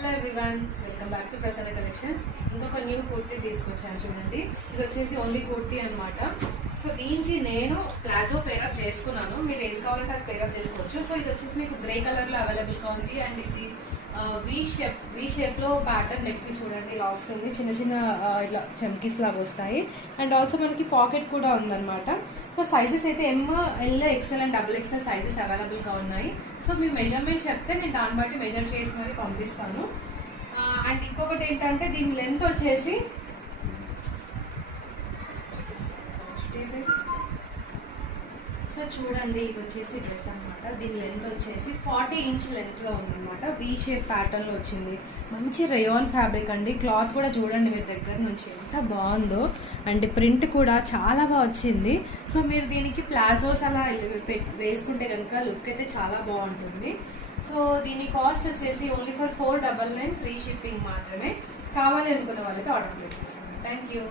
Hello everyone, welcome back to Prasanna collections. ఇంకొక new kurti తీసుకొచ్చాను చూడండి. ఇది వచ్చేసి ఓన్లీ కుర్తీ అనమాట. సో దీనికి నేను ప్లాజో పేరప్ చేసుకున్నాను. మీరు ఏది కావాలంటే అది పేరప్ చేసుకోవచ్చు. సో ఇది వచ్చేసి మీకు గ్రే కలర్లో అవైలబుల్గా ఉంది. అండ్ ఇది వీ షేప్లో ప్యాటర్న్ నెక్కి చూడండి ఇలా వస్తుంది. చిన్న చిన్న ఇట్లా చమ్కీస్ లాగా వస్తాయి. అండ్ ఆల్సో మనకి పాకెట్ కూడా ఉందన్నమాట. సో సైజెస్ అయితే ML XL and XXL sizes అవైలబుల్గా ఉన్నాయి. సో మీ మెజర్మెంట్ చెప్తే నేను దాన్ని బట్టి మెజర్ చేసి మరి పంపిస్తాను. అండ్ ఇంకొకటి ఏంటంటే దీని లెంత్ వచ్చేసి సో చూడండి, ఇది వచ్చేసి డ్రెస్ అనమాట. దీని లెంత్ వచ్చేసి 40 ఇంచ్ లెంత్లో ఉందన్నమాట. వీ షేప్ ప్యాటర్న్లో వచ్చింది. మంచి రేయాన్ ఫ్యాబ్రిక్ అండి. క్లాత్ కూడా చూడండి మీరు దగ్గర నుంచి ఎంత బాగుందో. అండ్ ప్రింట్ కూడా చాలా బాగా వచ్చింది. సో మీరు దీనికి ప్లాజోస్ అలా వేసుకుంటే కనుక లుక్ అయితే చాలా బాగుంటుంది. సో దీని కాస్ట్ వచ్చేసి ఓన్లీ ఫర్ 499 ఫ్రీ షిప్పింగ్ మాత్రమే. కావాలి అనుకున్న వాళ్ళకి ఆర్డర్ ప్లేస్ చేస్తాను. Thank you.